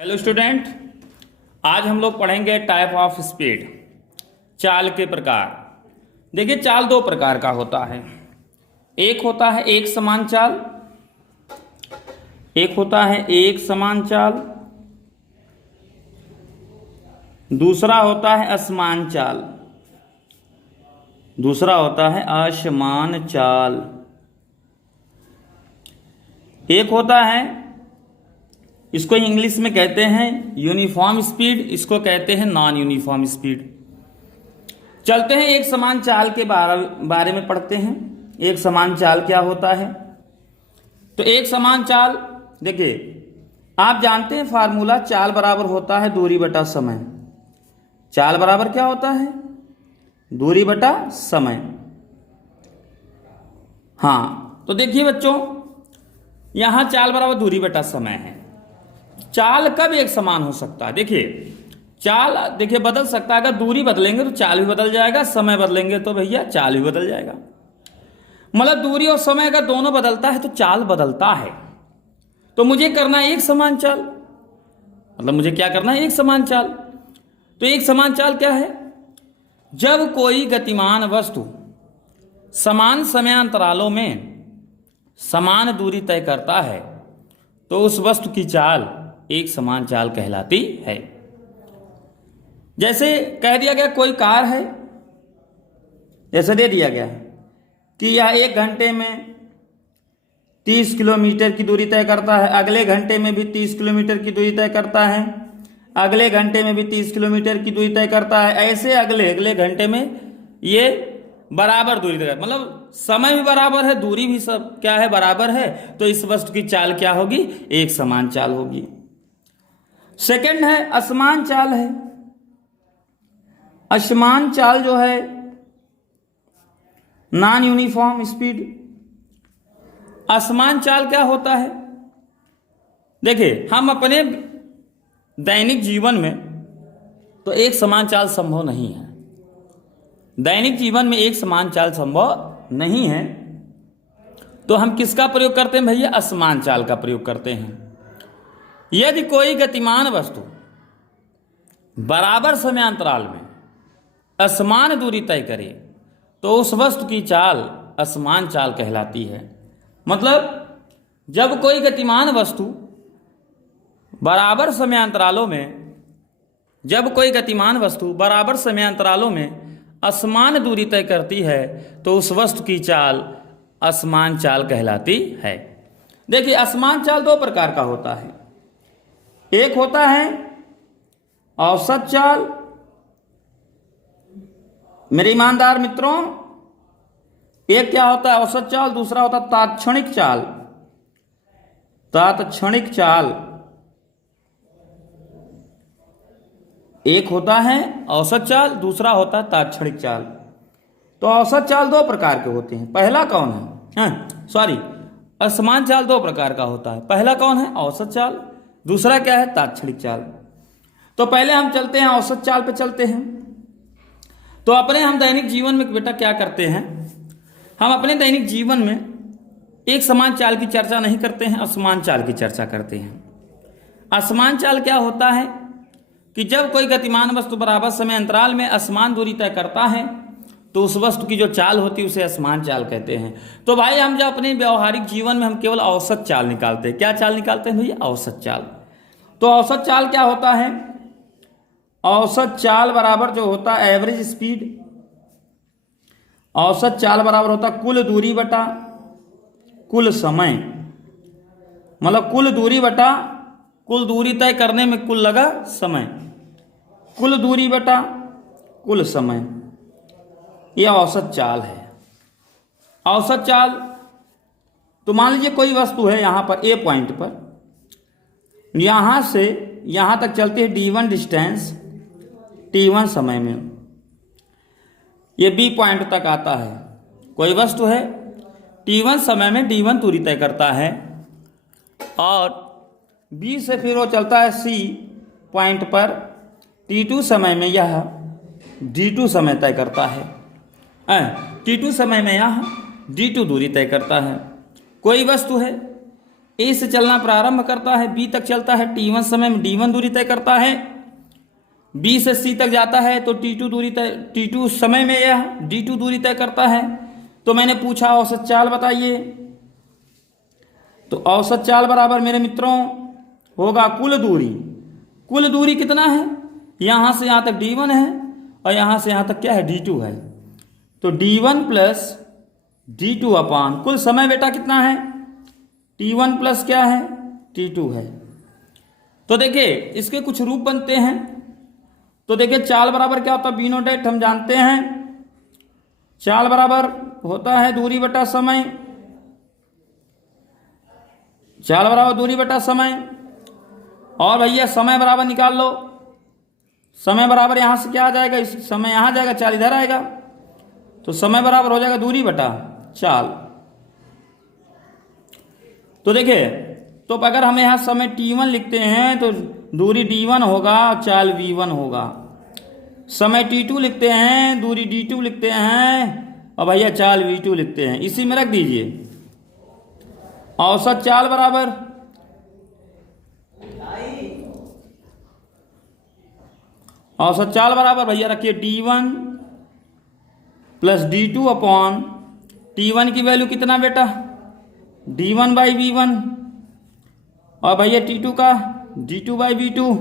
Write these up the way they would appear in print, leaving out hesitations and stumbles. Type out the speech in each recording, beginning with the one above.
Hello student, आज हम लोग पढ़ेंगे टाइप ऑफ स्पीड, चाल के प्रकार। देखिए, चाल दो प्रकार का होता है। एक होता है एक समान चाल, एक होता है एक समान चाल, दूसरा होता है असमान चाल, दूसरा होता है असमान चाल। एक होता है, इसको इंग्लिश में कहते हैं यूनिफॉर्म स्पीड, इसको कहते हैं नॉन यूनिफॉर्म स्पीड। चलते हैं एक समान चाल के बारे में पढ़ते हैं। एक समान चाल क्या होता है? तो एक समान चाल, देखिए आप जानते हैं फार्मूला, चाल बराबर होता है दूरी बटा समय। चाल बराबर क्या होता है? दूरी बटा समय। हाँ, तो देखिए बच्चों, यहां चाल बराबर दूरी बटा समय है। चाल कब एक समान हो सकता है? देखिए, चाल देखिए बदल सकता है। अगर दूरी बदलेंगे तो चाल भी बदल जाएगा, समय बदलेंगे तो भैया चाल भी बदल जाएगा। मतलब दूरी और समय अगर दोनों बदलता है तो चाल बदलता है। तो मुझे करना है एक समान चाल, मतलब मुझे क्या करना है? एक समान चाल। तो एक समान चाल क्या है? जब कोई गतिमान वस्तु समान समयांतरालों में समान दूरी तय करता है तो उस वस्तु की चाल एक समान चाल कहलाती है। जैसे कह दिया गया कोई कार है, जैसे दे दिया गया है कि यह 1 घंटे में 30 किलोमीटर की दूरी तय करता है, अगले घंटे में भी 30 किलोमीटर की दूरी तय करता है, अगले घंटे में भी 30 किलोमीटर की दूरी तय करता है, ऐसे अगले अगले घंटे में ये बराबर दूरी तय, मतलब समय भी बराबर है, दूरी भी सब क्या है? बराबर है। तो इस वस्तु की चाल क्या होगी? एक समान चाल होगी। सेकंड है असमान चाल है। असमान चाल जो है नॉन यूनिफॉर्म स्पीड। असमान चाल क्या होता है? देखिए, हम अपने दैनिक जीवन में तो एक समान चाल संभव नहीं है। दैनिक जीवन में एक समान चाल संभव नहीं है, तो हम किसका प्रयोग करते हैं भैया? असमान चाल का प्रयोग करते हैं। यदि कोई गतिमान वस्तु बराबर समयांतराल में असमान दूरी तय करे तो उस वस्तु की चाल असमान चाल कहलाती है। मतलब जब कोई गतिमान वस्तु बराबर समयांतरालों में असमान दूरी तय करती है तो उस वस्तु की चाल असमान चाल कहलाती है। देखिए, असमान चाल दो प्रकार का होता है। एक होता है औसत चाल। मेरे ईमानदार मित्रों, एक क्या होता है? औसत चाल। दूसरा होता है तात्क्षणिक चाल। तात्क्षणिक चाल एक होता है औसत चाल, दूसरा होता है तात्क्षणिक चाल। तो औसत चाल दो प्रकार के होते हैं। पहला कौन है? असमान चाल दो प्रकार का होता है। पहला कौन है? औसत चाल। दूसरा क्या है? तात्क्षणिक चाल। तो पहले हम चलते हैं औसत चाल पे चलते हैं। तो हम दैनिक जीवन में बेटा क्या करते हैं? हम अपने दैनिक जीवन में एक समान चाल की चर्चा नहीं करते हैं, असमान चाल की चर्चा करते हैं। असमान चाल क्या होता है कि जब कोई गतिमान वस्तु बराबर समय अंतराल में असमान दूरी तय करता है तो उस वस्तु की जो चाल होती है उसे असमान चाल कहते हैं। तो भाई, हम जब अपने व्यवहारिक जीवन में हम केवल औसत चाल निकालते हैं। क्या चाल निकालते हैं भैया? औसत चाल। तो औसत चाल क्या होता है? औसत चाल बराबर जो होता है एवरेज स्पीड। औसत चाल बराबर होता कुल दूरी बटा कुल समय। मतलब कुल दूरी बटा कुल दूरी तय करने में कुल लगा समय। कुल दूरी बटा कुल समय, यह औसत चाल है। औसत चाल, तो मान लीजिए कोई वस्तु है यहां पर ए पॉइंट पर, यहां से यहां तक चलती है D1 डिस्टेंस T1 समय में, ये बी पॉइंट तक आता है। कोई वस्तु है T1 समय में D1 दूरी तय करता है और बी से फिर वो चलता है C पॉइंट पर T2 समय में यह D2 समय तय करता है। T2 समय में यह D2 दूरी तय करता है। कोई वस्तु है ए से चलना प्रारंभ करता है, बी तक चलता है, T1 समय में D1 दूरी तय करता है, बी से सी तक जाता है तो T2 समय में यह D2 दूरी तय करता है। तो मैंने पूछा औसत चाल बताइए, तो औसत चाल बराबर मेरे मित्रों होगा कुल दूरी। कुल दूरी कितना है, यहां से यहां तक D1 है और यहां से यहां तक क्या है, D2 है। तो D1 प्लस D2 अपान कुल समय बेटा कितना है, T1 प्लस क्या है, T2 है। तो देखिए इसके कुछ रूप बनते हैं। तो देखिए चाल बराबर क्या होता है, बी नोट एट हम जानते हैं। चाल बराबर होता है दूरी बटा समय, चाल बराबर दूरी बटा समय। और भैया समय बराबर निकाल लो, समय बराबर यहां से क्या आ जाएगा, इस समय यहां जाएगा, चाल इधर आएगा, तो समय बराबर हो जाएगा दूरी बटा चाल। तो देखिए तो अगर हम यहां समय T1 लिखते हैं तो दूरी D1 होगा और चाल V1 होगा। समय T2 लिखते हैं, दूरी D2 लिखते हैं और भैया चाल V2 लिखते हैं। इसी में रख दीजिए औसत चाल बराबर औसत चाल बराबर भैया रखिए D1 plus D2 upon T1 की वैल्यू कितना बेटा, D1 बाई V1 और भैया T2 का D2 by V2।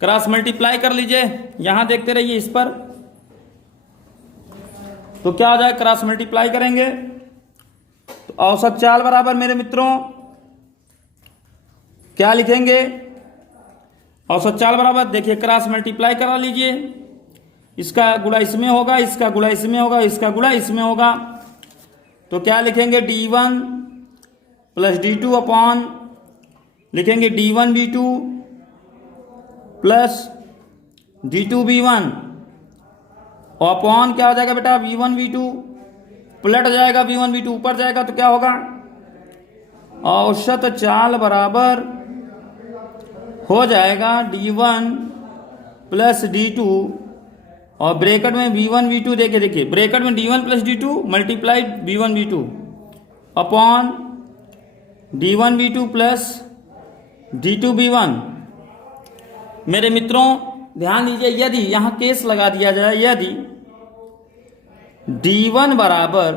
Cross multiply कर लीजिए, यहां देखते रहिए इस पर, तो क्या आ जाए, क्रॉस मल्टीप्लाई करेंगे तो औसत चाल बराबर मेरे मित्रों क्या लिखेंगे, औसत चाल बराबर देखिए क्रॉस मल्टीप्लाई करा लीजिए, इसका गुणा इसमें होगा, इसका गुणा इसमें होगा, इसका गुणा इसमें होगा। तो क्या लिखेंगे, D1 प्लस D2 अपॉन लिखेंगे D1 V2 plus D2 V1 और अपॉन क्या हो जाएगा बेटा, V1 V2 पलट जाएगा, V1 V2 ऊपर जाएगा तो क्या होगा, औसत चाल बराबर हो जाएगा D1 प्लस D2 और ब्रैकेट में V1 V2 देखिए ब्रैकेट में D1 plus D2 multiply V1 V2 upon D1 V2 plus D2 V1। मेरे मित्रों ध्यान दीजिए, यदि यहां केस लगा दिया जाए, यदि D1 बराबर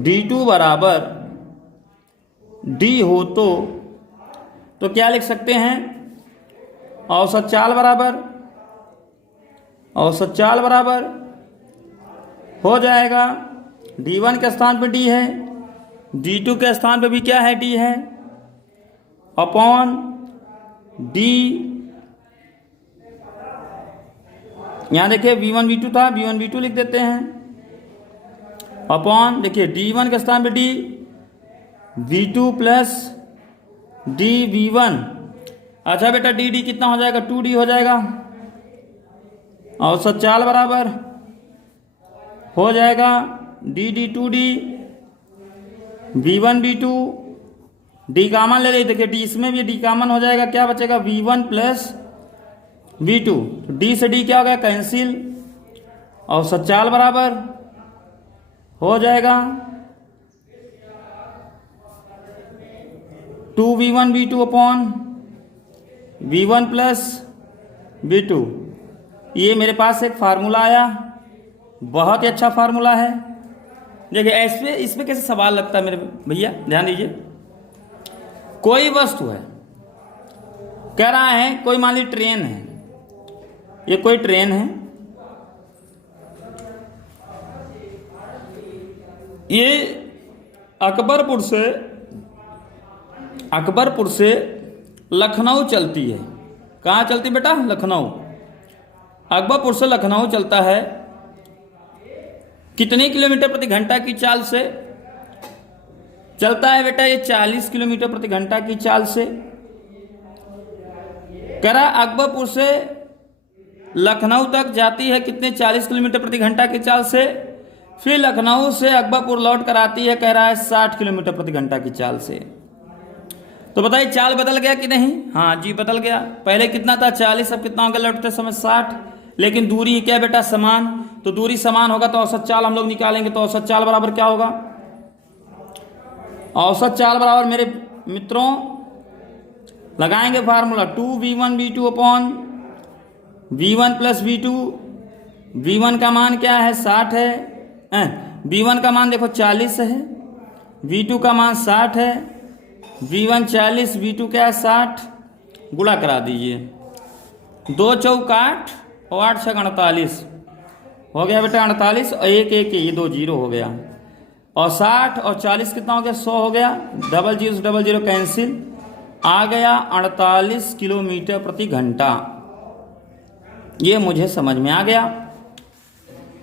D2 बराबर D हो तो क्या लिख सकते हैं, औसत चाल बराबर हो जाएगा D1 के स्थान पे D है, D2 के स्थान पे भी क्या है, D है, अपॉन D यहां देखिए V1 V2 था, V1 V2 लिख देते हैं, अपॉन देखिए D1 के स्थान पे D, V2 plus D V1। अच्छा बेटा D कितना हो जाएगा, 2D हो जाएगा। औसत चाल बराबर हो जाएगा D 2D V1 V2 D common ले लीजिए, देखिए D इसमें भी D कॉमन हो जाएगा, क्या बचेगा V1 प्लस V2, तो D से D क्या हो गया, कैंसिल। औसत चाल बराबर हो जाएगा 2V1 V2 upon V1 plus V2। ये मेरे पास एक फार्मूला आया, बहुत ही अच्छा फार्मूला है। देखिए इस पे कैसे सवाल लगता है मेरे भैया, ध्यान दीजिए। कोई वस्तु है, कह रहा है कोई मान ली ट्रेन है, ये कोई ट्रेन है, ये अकबरपुर से लखनऊ चलती है। कहाँ चलती बेटा, लखनऊ। अकबरपुर से लखनऊ चलता है कितने किलोमीटर प्रति घंटा की चाल से चलता है बेटा, ये 40 किलोमीटर प्रति घंटा की चाल से। कह रहा अकबरपुर से लखनऊ तक जाती है कितने, 40 किलोमीटर प्रति घंटा की चाल से, फिर लखनऊ से अकबरपुर लौट कर आती है, कह रहा है 60 किलोमीटर प्रति घंटा की चाल से। तो बताइए चाल बदल गया कि नहीं, हाँ जी बदल गया। पहले कितना था 40, अब कितना हो गया लौटते समय 60, लेकिन दूरी क्या बेटा समान, तो दूरी समान होगा तो औसत चाल हम लोग निकालेंगे। तो औसत चाल बराबर क्या होगा, औसत चाल बराबर मेरे मित्रों लगाएंगे formula 2v1v2 upon v1 plus v2। v1 का मान क्या है 60 है, v1 का मान देखो 40 है, v2 का मान 60 है, v1 40 v2 क्या है 60, गुणा करा दीजिए, 2 चौक 8 और 8 छक 48 हो गया बेटा 48 और 1 1 ये 2 जीरो हो गया, और 60 और 40 कितना हो गया 100 हो गया, डबल जीरो कैंसिल, आ गया 48 किलोमीटर प्रति घंटा। ये मुझे समझ में आ गया।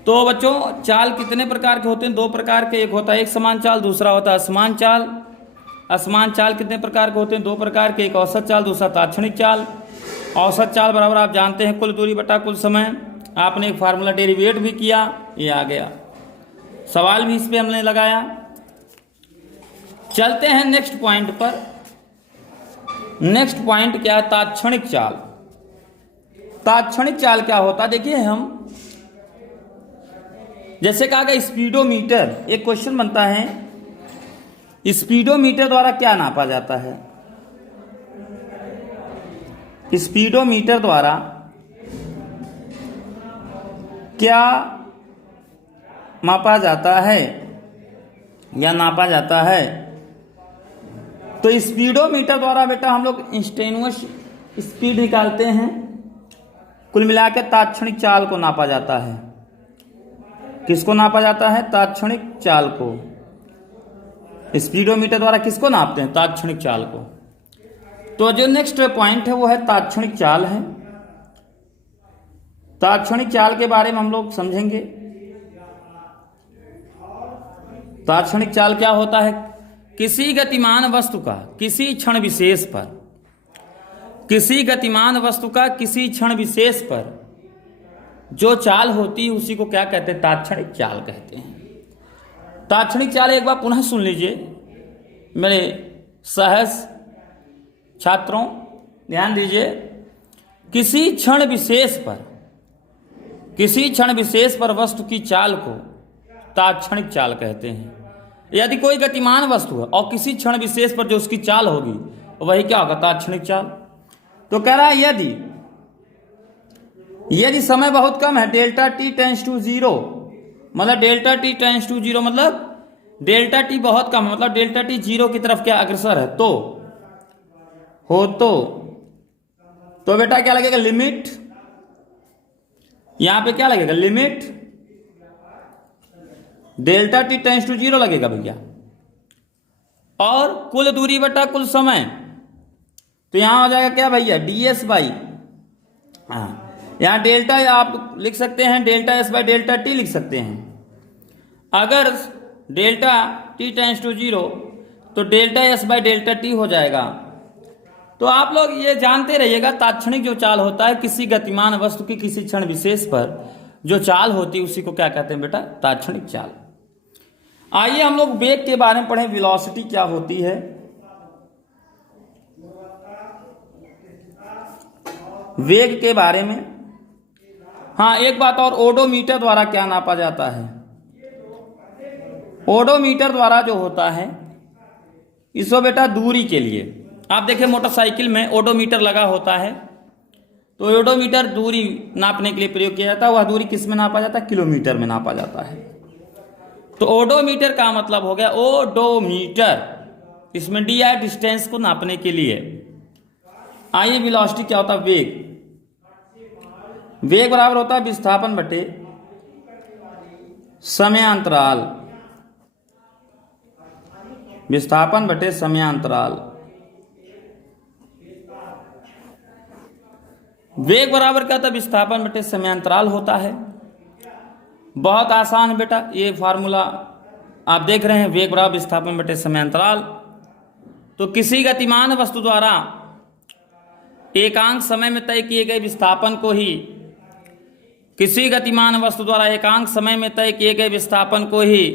तो बच्चों चाल कितने प्रकार के होते हैं? 2 प्रकार के, एक होता है एक समान चाल, दूसरा होता है असमान चाल। असमान चाल कितने प्रकार के होते हैं? 2 प्रकार के, एक औसत चाल, दूसरा तात्क्षणिक चाल। औसत चाल बराबर आप जानते हैं कुल दूरी बटा कुल समय। आपने एक फार्मूला डेरिवेट भी किया, ये आ गया, सवाल भी इस पे हमने लगाया। चलते हैं नेक्स्ट पॉइंट पर। नेक्स्ट पॉइंट क्या है? तात्क्षणिक चाल। तात्क्षणिक चाल क्या होता है? देखिए हम जैसे कहा गया स्पीडोमीटर, एक क्वेश्चन बनता है स्पीडोमीटर द्वारा क्या नापा जाता है? स्पीडोमीटर द्वारा क्या मापा जाता है या नापा जाता है? तो स्पीडोमीटर द्वारा बेटा हम लोग इंस्टेन्युअस स्पीड निकालते हैं। कुल मिलाकर तात्क्षणिक चाल को नापा जाता है। किसको नापा जाता है? तात्क्षणिक चाल को। स्पीडोमीटर द्वारा किसको नापते हैं? तात्क्षणिक चाल को। तो जो नेक्स्ट पॉइंट है वो है तात्क्षणिक चाल है। तात्क्षणिक चाल के बारे में हम लोग समझेंगे। तात्क्षणिक चाल क्या होता है? किसी गतिमान वस्तु का किसी क्षण विशेष पर, किसी गतिमान वस्तु का किसी क्षण विशेष पर जो चाल होती है उसी को क्या कहते हैं? तात्क्षणिक चाल कहते हैं। तात्क्षणिक चाल एक बार पुनः सुन लीजिए मेरे सहज छात्रों, ध्यान दीजिए। किसी क्षण विशेष पर, किसी क्षण विशेष पर वस्तु की चाल को तात्क्षणिक चाल कहते हैं। यदि कोई गतिमान वस्तु है और किसी क्षण विशेष पर जो उसकी चाल होगी वही क्या होगा? तात्क्षणिक चाल। तो कह रहा है यदि समय बहुत कम है, डेल्टा टी टेंस टू 0, मतलब डेल्टा टी टेंस टू 0 मतलब डेल्टा टी बहुत कम है, मतलब डेल्टा टी 0 की तरफ क्या अग्रसर है, तो बेटा क्या लगेगा? लिमिट। यहां पे क्या लगेगा? Limit delta T tends to 0 लगेगा भैया। और कुल दूरी बटा कुल समय, तो यहां हो जाएगा क्या भैया? ds बाई, हाँ यहां डेल्टा आप लिख सकते हैं, delta s by delta t लिख सकते हैं। अगर डेल्टा t टेंस टू 0 तो delta s by delta t हो जाएगा। तो आप लोग ये जानते रहिएगा तात्क्षणिक जो चाल होता है किसी गतिमान वस्तु की किसी क्षण विशेष पर जो चाल होती है उसी को क्या कहते हैं बेटा? तात्क्षणिक चाल। आइए हम लोग वेग के बारे में पढ़ें। वेलोसिटी क्या होती है? वेग के बारे में, हाँ एक बात और, ओडोमीटर द्वारा क्या नापा जाता है? ओडोमीटर द्वारा जो होता है इसको बेटा दूरी के लिए, आप देखिए मोटरसाइकिल में ओडोमीटर लगा होता है, तो ओडोमीटर दूरी नापने के लिए प्रयोग किया जाता है। वह दूरी किस में नापा जाता है? किलोमीटर में नापा जाता है। तो ओडोमीटर का मतलब हो गया ओडोमीटर, इसमें डी है डिस्टेंस को नापने के लिए। आइए वेलोसिटी क्या होता है? वेग। वेग बराबर होता है विस्थापन बटे समयांतराल, विस्थापन बटे समयांतराल। वेग बराबर क्या होता है? विस्थापन बटे समयांतराल होता है। बहुत आसान है बेटा, ये फार्मूला आप देख रहे हैं, वेग बराबर विस्थापन बटे समयांतराल। तो किसी गतिमान वस्तु द्वारा एकांक समय में तय किए गए विस्थापन को ही, किसी गतिमान वस्तु द्वारा एकांक समय में तय किए गए विस्थापन को ही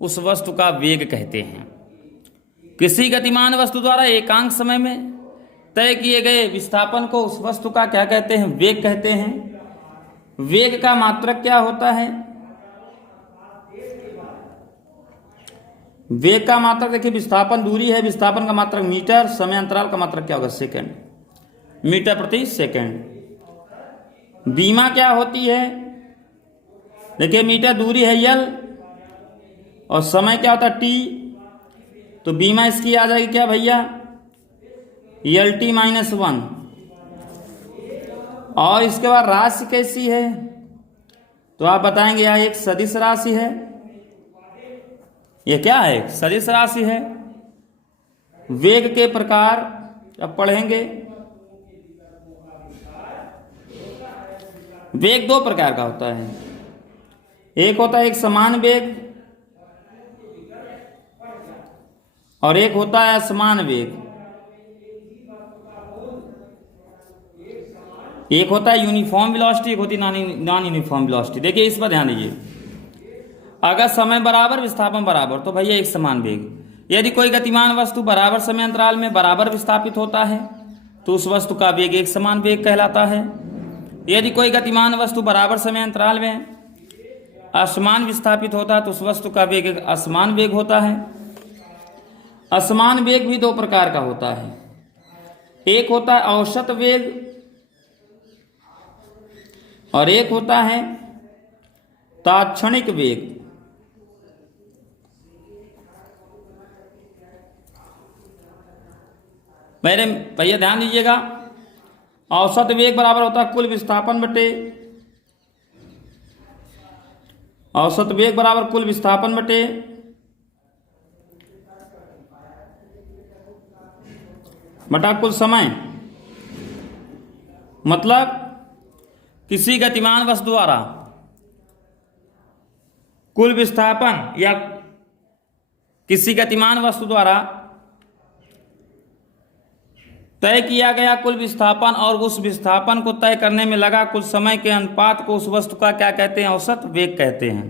उस वस्तु का वेग कहते हैं। किसी गतिमान वस्तु द्वारा एकांक समय में तय किए गए विस्थापन को उस वस्तु का क्या कहते हैं? वेग कहते हैं। वेग का मात्रक क्या होता है? वेग का मात्रक देखिए, विस्थापन दूरी है, विस्थापन का मात्रक मीटर, समय अंतराल का मात्रक क्या होगा, सेकंड, मीटर प्रति सेकंड। बीमा क्या होती है, देखिए मीटर दूरी है यल और समय क्या होता है टी, तो बीमा इसकी आ जाएगी क्या भैया, यल टी -1। और इसके बाद राशि कैसी है, तो आप बताएंगे यह एक सदिश राशि है, यह क्या है, सदिश राशि है। वेग के प्रकार अब पढ़ेंगे। वेग दो प्रकार का होता है, एक होता है एक समान वेग और एक होता है असमान वेग। एक होता है यूनिफॉर्म वेलोसिटी, एक होती है नॉन यूनिफॉर्म वेलोसिटी। देखिए इस पर ध्यान दीजिए, अगर समय बराबर विस्थापन बराबर तो भैया एक समान वेग। यदि कोई गतिमान वस्तु बराबर समय अंतराल में बराबर विस्थापित होता है तो उस वस्तु का वेग एक समान वेग कहलाता है। यदि कोई गतिमान वस्तु बराबर समय अंतराल में असमान विस्थापित होता है तो उस वस्तु का वेग एक असमान वेग होता है। असमान वेग भी दो प्रकार का होता है, एक होता है औसत वेग और एक होता है तात्क्षणिक वेग। मेरे भैया ध्यान दीजिएगा, औसत वेग बराबर होता है कुल विस्थापन बटे, औसत वेग बराबर कुल विस्थापन बटे बटा कुल समय। मतलब किसी गतिमान वस्तु द्वारा कुल विस्थापन या किसी गतिमान वस्तु द्वारा तय किया गया कुल विस्थापन और उस विस्थापन को तय करने में लगा कुल समय के अनुपात को उस वस्तु का क्या कहते हैं, औसत वेग कहते हैं।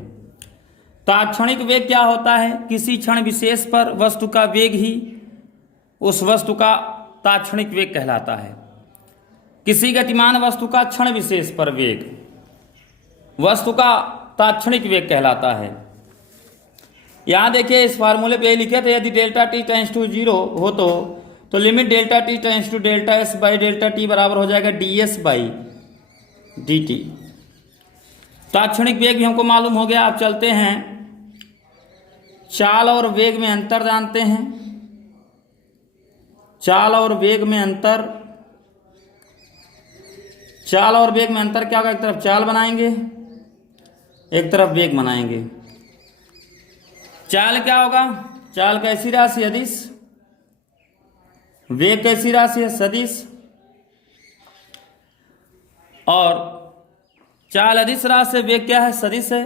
तात्क्षणिक वेग क्या होता है, किसी क्षण विशेष पर वस्तु का वेग ही उस वस्तु का तात्क्षणिक वेग कहलाता है। किसी गतिमान वस्तु का क्षण विशेष पर वेग वस्तु का तात्क्षणिक वेग कहलाता है। यहां देखिए इस फार्मूले पे लिखे थे, यदि डेल्टा टी टेंड्स टू 0 हो तो limit delta T tends to delta S by delta T बराबर हो जाएगा ds बाई dt। तात्क्षणिक वेग भी हमको मालूम हो गया। अब चलते हैं, चाल और वेग में अंतर जानते हैं। चाल और वेग में अंतर, चाल और वेग में अंतर क्या होगा, एक तरफ चाल बनाएंगे एक तरफ वेग बनाएंगे। चाल क्या होगा, चाल कैसी राशि अदिश, वेग कैसी राशि है सदिश। और चाल अदिश राशि, वेग क्या है सदिश है।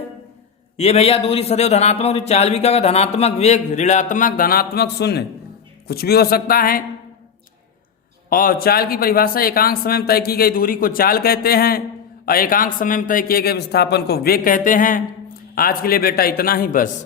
ये भैया दूरी सदैव धनात्मक, चाल भी क्या होगा धनात्मक, वेग ऋणात्मक, धनात्मक, शून्य कुछ भी हो सकता है। और चाल की परिभाषा एकांक समय में तय की गई दूरी को चाल कहते हैं और एकांक समय में तय किए गए विस्थापन को वेग कहते हैं। आज के लिए बेटा इतना ही बस।